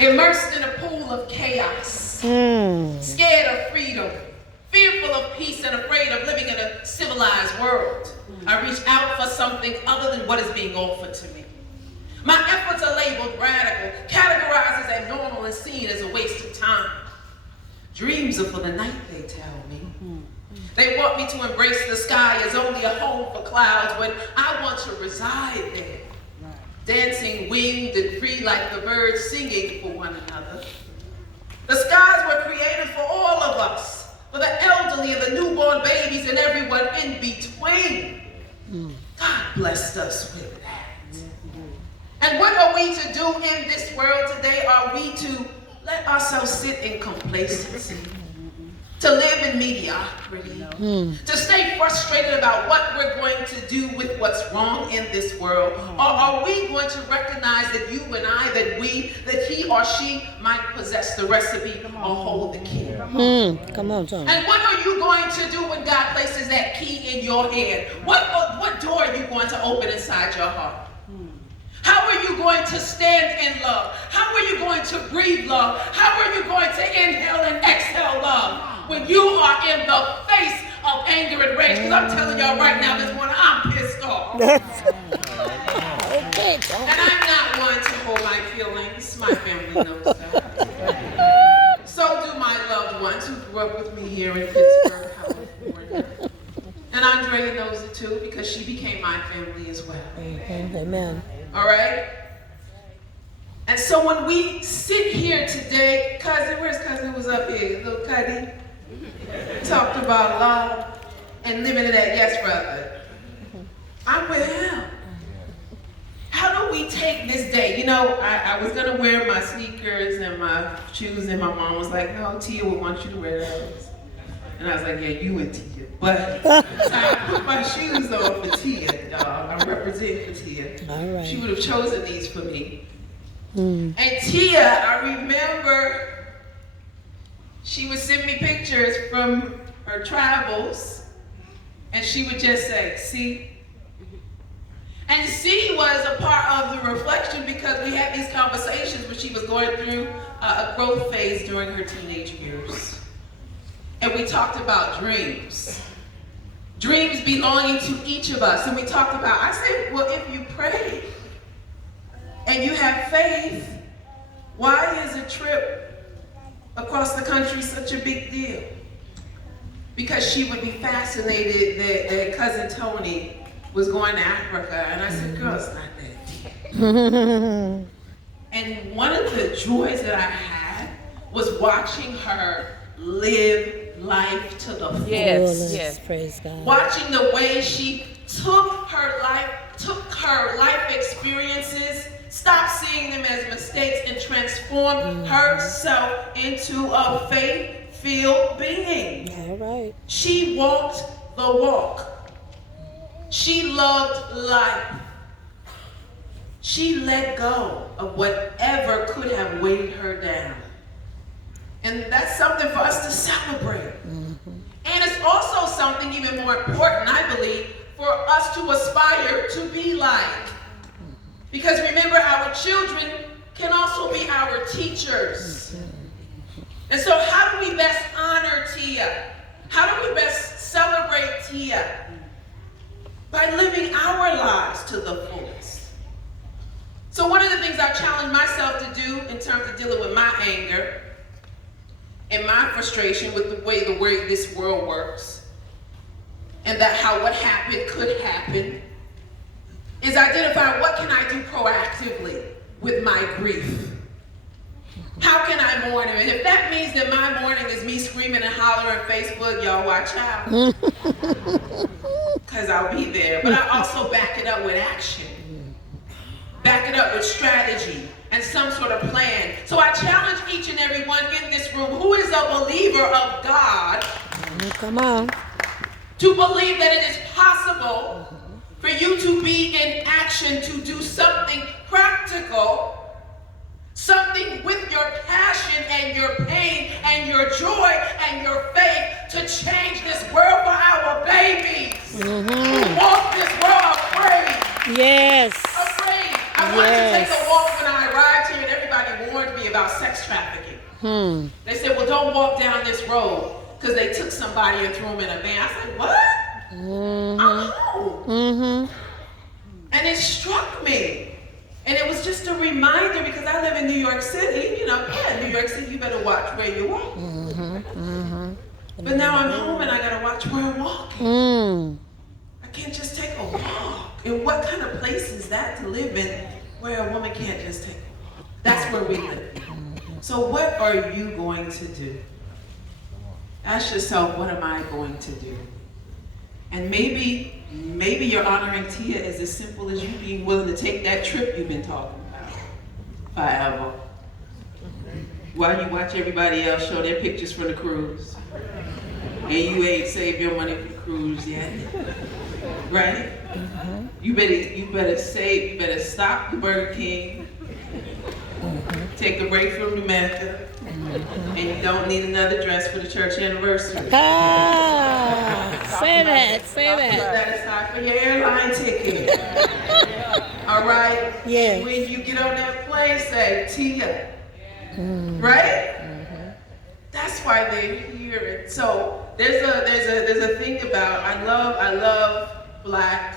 Immersed in a pool of chaos, scared of freedom, fearful of peace and afraid of living in a civilized world. I reach out for something other than what is being offered to me. My efforts are labeled radical, categorized as abnormal and seen as a waste of time. Dreams are for the night, they tell me. They want me to embrace the sky as only a home for clouds when I want to reside there. Dancing winged and free like the birds singing for one another. The skies were created for all of us, for the elderly and the newborn babies and everyone in between. God blessed us with that. And what are we to do in this world today? Are we to let ourselves sit in complacency? To live in mediocrity, to stay frustrated about what we're going to do with what's wrong in this world? Or are we going to recognize that you and I, that he or she might possess the recipe or hold the key? Come on, Toni. And what are you going to do when God places that key in your hand? What door are you going to open inside your heart? How are you going to stand in love? How are you going to breathe love? How are you going to inhale and exhale love when you are in the face of anger and rage? Because I'm telling y'all right now this morning, I'm pissed off. And I'm not one to hold my feelings. My family knows that. So do my loved ones who grew up with me here in Pittsburgh, California. And Andrea knows it too because she became my family as well. Amen. All right? And so when we sit here today, cousin, where's cousin was up here? Little Cuddy talked about love and living in that yes brother. I'm with him. How do we take this day? You know, I was going to wear my sneakers and my shoes, and my mom was like, no, Tiah would want you to wear those. And I was like, yeah, you and Tiah. But so I put my shoes on for Tiah, dog. I'm representing for Tiah. All right. She would have chosen these for me. And Tiah, I remember she would send me pictures from her travels, and she would just say, see? And see was a part of the reflection because we had these conversations when she was going through a growth phase during her teenage years. And we talked about dreams. Dreams belonging to each of us. And we talked about, I said, well, if you pray and you have faith, why is a trip across the country such a big deal? Because she would be fascinated that cousin Toni was going to Africa. And I said, girl, it's not that deep. And one of the joys that I had was watching her live life to the fullest. Yes, praise God. Watching the way she took her life experiences, stopped seeing them as mistakes, and transformed herself into a faith-filled being. All right. She walked the walk. She loved life. She let go of whatever could have weighed her down. And that's something for us to celebrate. And it's also something even more important, I believe, for us to aspire to be like. Because remember, our children can also be our teachers. And so how do we best honor Tiah? How do we best celebrate Tiah? By living our lives to the fullest. So one of the things I've challenged myself to do in terms of dealing with my anger and my frustration with the way this world works, and that how what happened could happen, is identify what can I do proactively with my grief. How can I mourn it? And if that means that my mourning is me screaming and hollering Facebook, y'all watch out. Because I'll be there. But I also back it up with action. Back it up with strategy and some sort of plan. So I challenge each and every one in this room who is a believer of God. Come on. To believe that it is possible for you to be in action, to do something practical, something with your passion and your pain and your joy and your faith to change this world for our babies who walk this world afraid. Yes. Afraid. I wanted to take a walk when I arrived here, and everybody warned me about sex trafficking. They said, well, don't walk down this road, because they took somebody and threw them in a van. I said, what? I'm home. And it struck me. And it was just a reminder, because I live in New York City. You know, New York City, you better watch where you walk. But now I'm home and I gotta watch where I'm walking. I can't just take a walk. And what kind of place is that to live in where a woman can't just take a walk? That's where we live. So what are you going to do? Ask yourself, what am I going to do? And maybe you're honoring Tiah is as simple as you being willing to take that trip you've been talking about forever. While you watch everybody else show their pictures from the cruise. And you ain't saved your money for the cruise yet. Right? You better stop the Burger King. Take a break from the method. And you don't need another dress for the church anniversary. Say that. Put that aside for your airline ticket. All right? Yeah. When you get on that plane, say, Tiah. Right? That's why they're here. And so there's a thing about, I love Black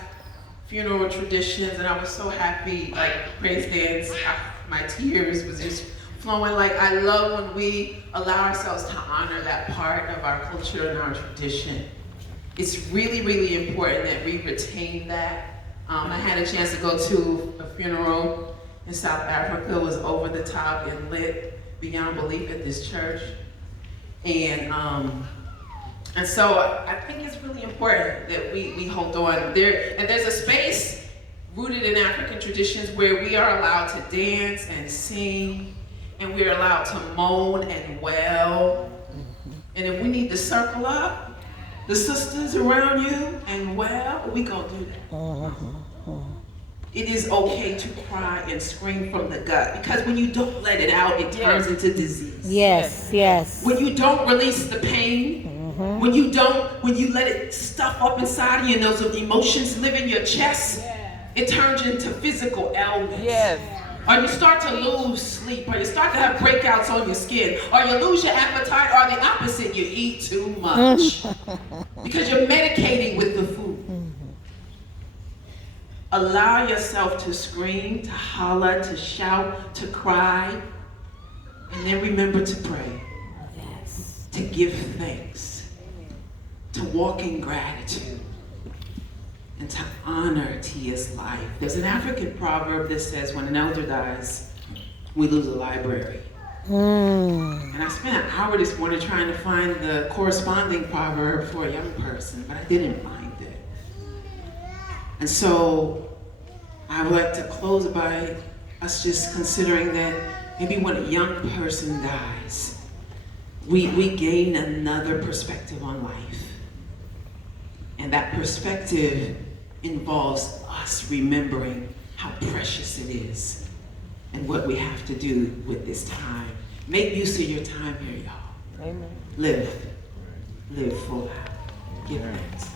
funeral traditions, and I was so happy, like praise dance, my tears was just flowing. Like, I love when we allow ourselves to honor that part of our culture and our tradition. It's really, really important that we retain that. I had a chance to go to a funeral in South Africa. It was over the top and lit beyond belief at this church. And so I think it's really important that we hold on. There's a space rooted in African traditions where we are allowed to dance and sing, and we're allowed to moan and wail. And if we need to circle up the sisters around you and wail, we gonna do that. It is okay to cry and scream from the gut, because when you don't let it out, it turns into disease. Yes. When you don't release the pain, when you let it stuff up inside of you and those emotions live in your chest, it turns into physical ailments. Or you start to lose sleep, or you start to have breakouts on your skin, or you lose your appetite, or the opposite, you eat too much. Because you're medicating with the food. Allow yourself to scream, to holler, to shout, to cry, and then remember to pray. To give thanks, to walk in gratitude, and to honor Tiah's life. There's an African proverb that says, when an elder dies, we lose a library. And I spent an hour this morning trying to find the corresponding proverb for a young person, but I didn't find it. And so I would like to close by us just considering that maybe when a young person dies, we gain another perspective on life. And that perspective involves us remembering how precious it is and what we have to do with this time. Make use of your time here, y'all. Amen. Live full out. Give thanks.